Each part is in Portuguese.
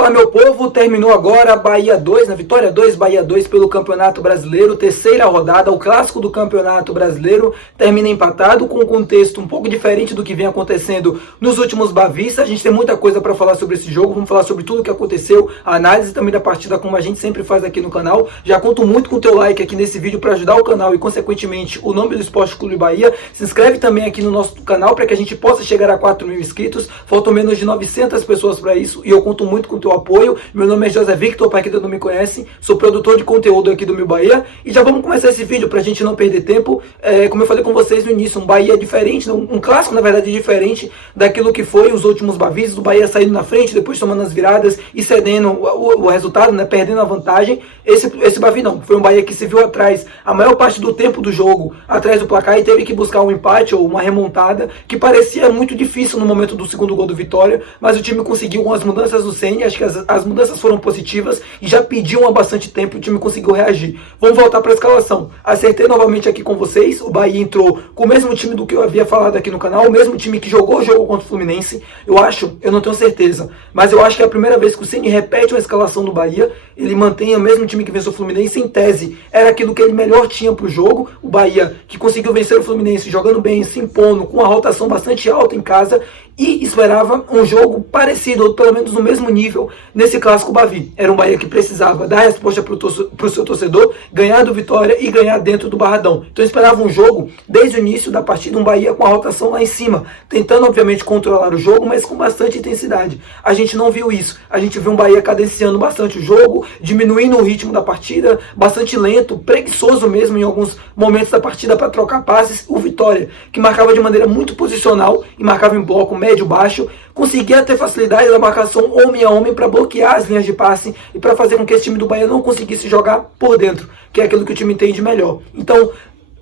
Fala, meu povo, terminou agora Bahia 2, na Vitória 2, Bahia 2 pelo Campeonato Brasileiro, terceira rodada, o clássico do Campeonato Brasileiro, termina empatado com um contexto um pouco diferente do que vem acontecendo nos últimos Bavis. A gente tem muita coisa para falar sobre esse jogo, vamos falar sobre tudo o que aconteceu, a análise também da partida, como a gente sempre faz aqui no canal. Já conto muito com o teu like aqui nesse vídeo para ajudar o canal e, consequentemente, o nome do Esporte Clube Bahia. Se inscreve também aqui no nosso canal para que a gente possa chegar a 4.000 inscritos, faltam menos de 900 pessoas para isso e eu conto muito com o teu apoio. Meu nome é José Victor, para quem ainda não me conhece, sou produtor de conteúdo aqui do Meu Bahia e já vamos começar esse vídeo para a gente não perder tempo. Como eu falei com vocês no início, um Bahia diferente, um clássico na verdade diferente daquilo que foi os últimos Bavis, do Bahia saindo na frente, depois tomando as viradas e cedendo o resultado, né, perdendo a vantagem. Esse Bavi não, foi um Bahia que se viu atrás a maior parte do tempo do jogo, atrás do placar, e teve que buscar um empate ou uma remontada que parecia muito difícil no momento do segundo gol do Vitória, mas o time conseguiu com as mudanças do Ceni. Acho que as mudanças foram positivas e já pediam há bastante tempo, o time conseguiu reagir. Vamos voltar para a escalação. Acertei novamente aqui com vocês, o Bahia entrou com o mesmo time do que eu havia falado aqui no canal, o mesmo time que jogou o jogo contra o Fluminense. Eu não tenho certeza, mas eu acho que é a primeira vez que o Ceni repete uma escalação do Bahia, ele mantém o mesmo time que venceu o Fluminense. Em tese, era aquilo que ele melhor tinha para o jogo, o Bahia que conseguiu vencer o Fluminense jogando bem, se impondo, com uma rotação bastante alta em casa, e esperava um jogo parecido, ou pelo menos no mesmo nível, nesse clássico Bavi. Era um Bahia que precisava dar resposta para o seu torcedor, ganhar do Vitória e ganhar dentro do Barradão. Então eu esperava um jogo, desde o início da partida, um Bahia com a rotação lá em cima, tentando obviamente controlar o jogo, mas com bastante intensidade. A gente não viu isso, a gente viu um Bahia cadenciando bastante o jogo, diminuindo o ritmo da partida, bastante lento, preguiçoso mesmo em alguns momentos da partida para trocar passes. O Vitória, que marcava de maneira muito posicional e marcava em bloco médio-baixo, conseguia ter facilidade na marcação homem a homem para bloquear as linhas de passe e para fazer com que esse time do Bahia não conseguisse jogar por dentro, que é aquilo que o time entende melhor. Então,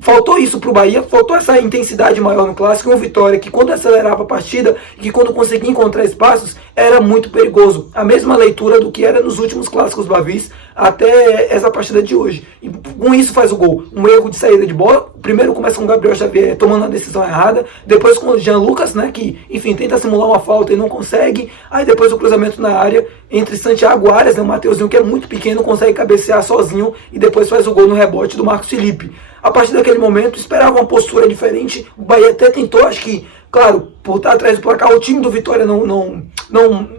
faltou isso para o Bahia, faltou essa intensidade maior no clássico, e um Vitória que quando acelerava a partida e que quando conseguia encontrar espaços, era muito perigoso. A mesma leitura do que era nos últimos clássicos Bavis, até essa partida de hoje. E com isso faz o gol. Um erro de saída de bola. Primeiro começa com o Gabriel Xavier tomando a decisão errada, depois com o Jean Lucas, né, que enfim tenta simular uma falta e não consegue. Aí depois o cruzamento na área entre Santiago Arias, né, o Mateuzinho, que é muito pequeno, consegue cabecear sozinho e depois faz o gol no rebote do Marcos Felipe. A partir daquele momento, esperava uma postura diferente. O Bahia até tentou, acho que, claro, por estar atrás do placar, o time do Vitória não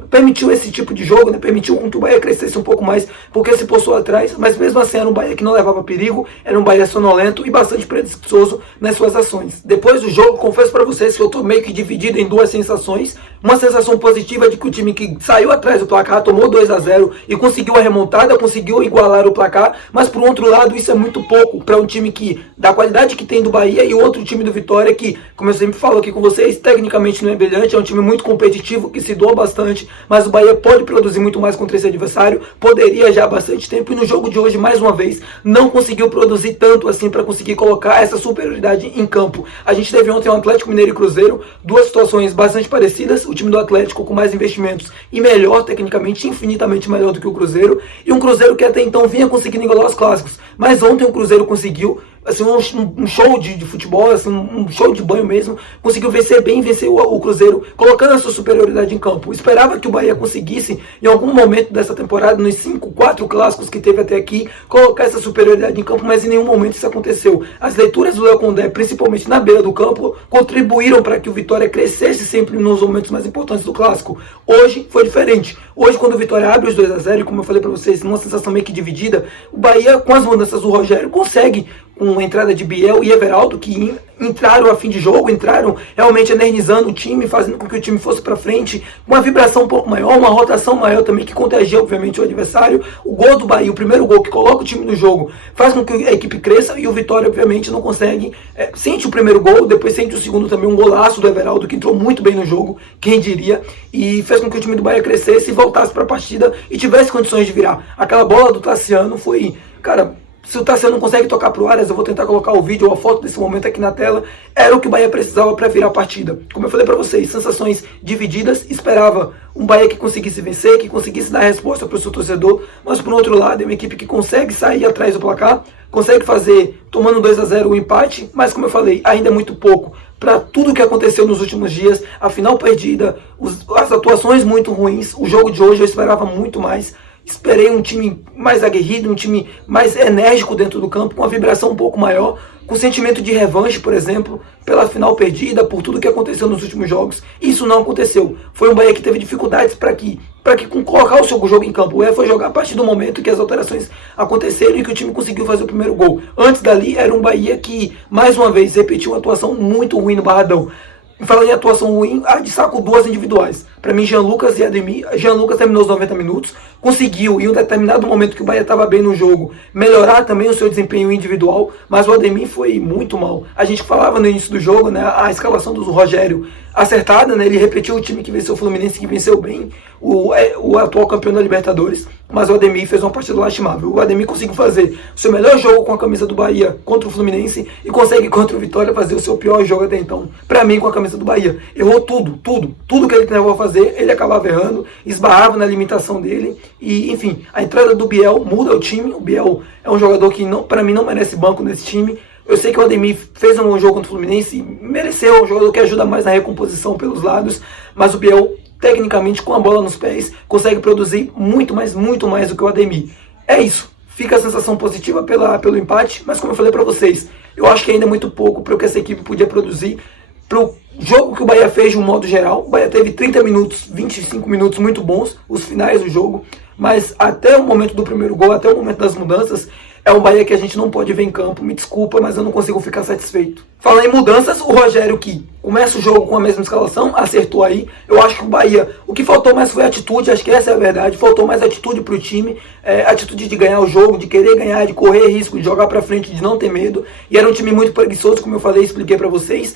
permitiu esse tipo de jogo, né? Permitiu que o Bahia crescesse um pouco mais, porque se postou atrás, mas mesmo assim era um Bahia que não levava perigo, era um Bahia sonolento e bastante preguiçoso nas suas ações. Depois do jogo, confesso para vocês que eu estou meio que dividido em duas sensações. Uma sensação positiva de que o time que saiu atrás do placar, tomou 2-0 e conseguiu a remontada, conseguiu igualar o placar, mas por outro lado isso é muito pouco para um time que, da qualidade que tem do Bahia, e o outro time do Vitória que, como eu sempre falo aqui com vocês, tecnicamente não é brilhante, é um time muito competitivo, que se doa bastante, mas o Bahia pode produzir muito mais contra esse adversário, poderia já há bastante tempo, e no jogo de hoje, mais uma vez, não conseguiu produzir tanto assim para conseguir colocar essa superioridade em campo. A gente teve ontem um Atlético Mineiro e Cruzeiro, duas situações bastante parecidas, o time do Atlético com mais investimentos e melhor, tecnicamente, infinitamente melhor do que o Cruzeiro, e um Cruzeiro que até então vinha conseguindo igualar os clássicos, mas ontem o Cruzeiro conseguiu, assim, um show de futebol, assim, um show de banho mesmo, conseguiu vencer bem, venceu o Cruzeiro, colocando a sua superioridade em campo. Esperava que o Bahia conseguisse, em algum momento dessa temporada, nos 4 clássicos que teve até aqui, colocar essa superioridade em campo, mas em nenhum momento isso aconteceu. As leituras do Léo Condé, principalmente na beira do campo, contribuíram para que o Vitória crescesse sempre nos momentos mais importantes do clássico. Hoje foi diferente. Hoje, quando o Vitória abre os 2-0, e como eu falei para vocês, numa sensação meio que dividida, o Bahia, com as mudanças do Rogério, consegue, com a entrada de Biel e Everaldo, que entraram a fim de jogo, entraram realmente energizando o time, fazendo com que o time fosse para frente, uma vibração um pouco maior, uma rotação maior também, que contagia obviamente o adversário. O gol do Bahia, o primeiro gol que coloca o time no jogo, faz com que a equipe cresça, e o Vitória obviamente não consegue, sente o primeiro gol, depois sente o segundo também, um golaço do Everaldo, que entrou muito bem no jogo, quem diria, e fez com que o time do Bahia crescesse e voltasse para a partida e tivesse condições de virar. Aquela bola do Tassiano foi, cara, se o Tassiano não consegue tocar para o Arias, eu vou tentar colocar o vídeo ou a foto desse momento aqui na tela, era o que o Bahia precisava para virar a partida. Como eu falei para vocês, sensações divididas, esperava um Bahia que conseguisse vencer, que conseguisse dar resposta para o seu torcedor, mas por outro lado é uma equipe que consegue sair atrás do placar, consegue fazer, tomando 2-0 o empate, mas como eu falei, ainda é muito pouco para tudo que aconteceu nos últimos dias, a final perdida, as atuações muito ruins, o jogo de hoje eu esperava muito mais. Esperei um time mais aguerrido, um time mais enérgico dentro do campo, com uma vibração um pouco maior, com sentimento de revanche, por exemplo, pela final perdida, por tudo que aconteceu nos últimos jogos. Isso não aconteceu. Foi um Bahia que teve dificuldades para colocar o seu jogo em campo. Foi jogar a partir do momento que as alterações aconteceram e que o time conseguiu fazer o primeiro gol. Antes dali, era um Bahia que, mais uma vez, repetiu uma atuação muito ruim no Barradão. Falando em atuação ruim, destaco duas individuais. Para mim, Jean Lucas e Ademir. Jean Lucas terminou os 90 minutos, conseguiu, em um determinado momento que o Bahia estava bem no jogo, melhorar também o seu desempenho individual, mas o Ademir foi muito mal. A gente falava no início do jogo, né, a escalação do Rogério acertada, né, ele repetiu o time que venceu o Fluminense, que venceu bem o atual campeão da Libertadores, mas o Ademir fez uma partida lastimável. O Ademir conseguiu fazer o seu melhor jogo com a camisa do Bahia contra o Fluminense e consegue contra o Vitória fazer o seu pior jogo até então, para mim, com a camisa do Bahia. Errou tudo que ele tentou fazer, ele acabava errando, esbarrava na limitação dele e, enfim, a entrada do Biel muda o time. O Biel é um jogador que, para mim, não merece banco nesse time. Eu sei que o Ademir fez um jogo contra o Fluminense e mereceu, é um jogador que ajuda mais na recomposição pelos lados, mas o Biel, tecnicamente, com a bola nos pés, consegue produzir muito mais do que o Ademir. É isso. Fica a sensação positiva pelo empate, mas como eu falei para vocês, eu acho que ainda é muito pouco para o que essa equipe podia produzir. Para o jogo que o Bahia fez de um modo geral, o Bahia teve 30 minutos, 25 minutos muito bons, os finais do jogo, mas até o momento do primeiro gol, até o momento das mudanças, é um Bahia que a gente não pode ver em campo. Me desculpa, mas eu não consigo ficar satisfeito. Falando em mudanças, o Rogério, que começa o jogo com a mesma escalação, acertou aí. Eu acho que o Bahia, o que faltou mais foi atitude, acho que essa é a verdade. Faltou mais atitude para o time, atitude de ganhar o jogo, de querer ganhar, de correr risco, de jogar para frente, de não ter medo. E era um time muito preguiçoso, como eu falei, expliquei para vocês.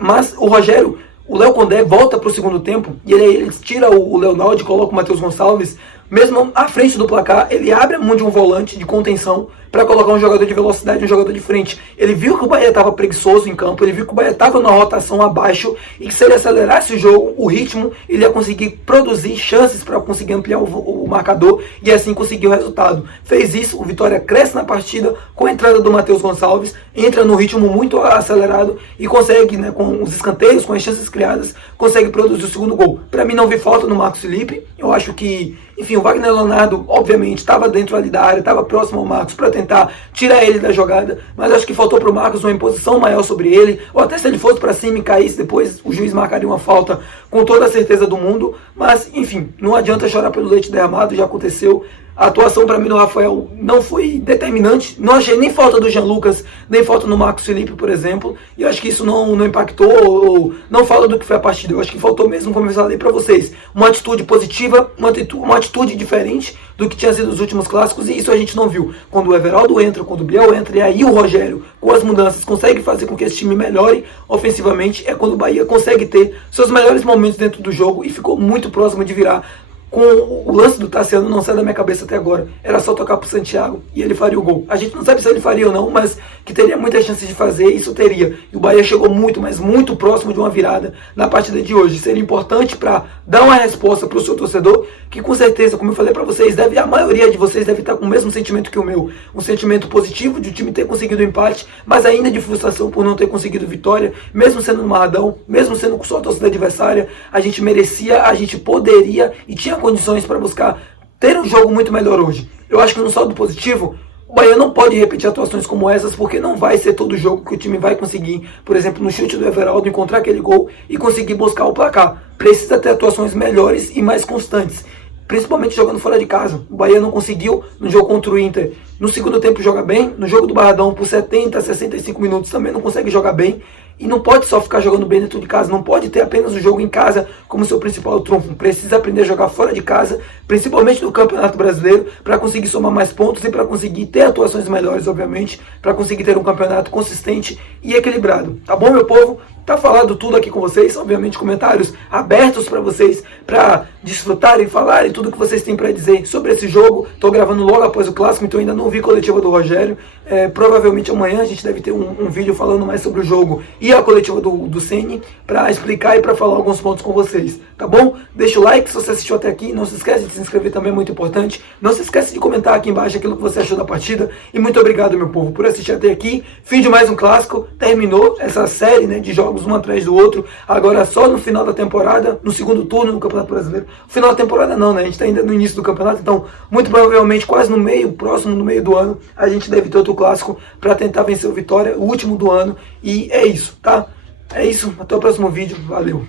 Mas o Rogério, o Léo Condé volta para o segundo tempo e ele tira o Leonardo e coloca o Matheus Gonçalves. Mesmo à frente do placar, ele abre a mão de um volante de contenção para colocar um jogador de velocidade, um jogador de frente. Ele viu que o Bahia estava preguiçoso em campo, ele viu que o Bahia estava numa rotação abaixo e que se ele acelerasse o jogo, o ritmo, ele ia conseguir produzir chances para conseguir ampliar o marcador e assim conseguir o resultado. Fez isso, o Vitória cresce na partida com a entrada do Matheus Gonçalves, entra no ritmo muito acelerado e consegue, né, com os escanteios, com as chances criadas, consegue produzir o segundo gol. Para mim não vi falta no Marcos Felipe, eu acho que, enfim, o Wagner Leonardo, obviamente, estava dentro ali da área, estava próximo ao Marcos para tentar tirar ele da jogada, mas acho que faltou para o Marcos uma imposição maior sobre ele, ou até se ele fosse para cima e caísse depois, o juiz marcaria uma falta com toda a certeza do mundo, mas, enfim, não adianta chorar pelo leite derramado, já aconteceu. A atuação para mim do Rafael não foi determinante, não achei nem falta do Jean Lucas, nem falta no Marcos Felipe, por exemplo, e eu acho que isso não impactou, ou não fala do que foi a partida. Eu acho que faltou mesmo, como eu falei para vocês, uma atitude positiva, uma atitude diferente do que tinha sido os últimos clássicos, e isso a gente não viu. Quando o Everaldo entra, quando o Biel entra, e aí o Rogério, com as mudanças, consegue fazer com que esse time melhore ofensivamente, é quando o Bahia consegue ter seus melhores momentos dentro do jogo e ficou muito próximo de virar. Com o lance do Tassiano não sai da minha cabeça até agora. Era só tocar pro Santiago e ele faria o gol. A gente não sabe se ele faria ou não, mas que teria muitas chances de fazer, isso teria. E o Bahia chegou muito, mas muito próximo de uma virada na partida de hoje. Seria importante para dar uma resposta para o seu torcedor, que com certeza, como eu falei para vocês, a maioria de vocês deve estar com o mesmo sentimento que o meu. Um sentimento positivo de o time ter conseguido o empate, mas ainda de frustração por não ter conseguido vitória, mesmo sendo no Marradão, mesmo sendo com sua torcida adversária. A gente merecia, a gente poderia e tinha condições para buscar ter um jogo muito melhor hoje. Eu acho que no saldo positivo, o Bahia não pode repetir atuações como essas, porque não vai ser todo jogo que o time vai conseguir, por exemplo, no chute do Everaldo, encontrar aquele gol e conseguir buscar o placar. Precisa ter atuações melhores e mais constantes, principalmente jogando fora de casa. O Bahia não conseguiu no jogo contra o Inter. No segundo tempo joga bem, no jogo do Barradão por 70, 65 minutos também não consegue jogar bem. E não pode só ficar jogando bem dentro de casa, não pode ter apenas o jogo em casa como seu principal trunfo. Precisa aprender a jogar fora de casa, principalmente no Campeonato Brasileiro, para conseguir somar mais pontos e para conseguir ter atuações melhores, obviamente, para conseguir ter um campeonato consistente e equilibrado. Tá bom, meu povo? Tá falado tudo aqui com vocês, obviamente comentários abertos para vocês, para desfrutarem, falarem tudo que vocês têm para dizer sobre esse jogo. Tô gravando logo após o clássico, então ainda não não vi coletiva do Rogério. Provavelmente amanhã a gente deve ter um vídeo falando mais sobre o jogo e a coletiva do Ceni para explicar e para falar alguns pontos com vocês, tá bom? Deixa o like se você assistiu até aqui, não se esquece de se inscrever também, é muito importante. Não se esquece de comentar aqui embaixo aquilo que você achou da partida e muito obrigado, meu povo, por assistir até aqui. Fim de mais um clássico, terminou essa série, né, de jogos um atrás do outro, agora só no final da temporada, no segundo turno do Campeonato Brasileiro. Final da temporada não, né? A gente está ainda no início do campeonato, então muito provavelmente quase no meio, próximo no meio do ano, a gente deve ter outro clássico para tentar vencer o Vitória, o último do ano. E é isso, tá? É isso, até o próximo vídeo, valeu!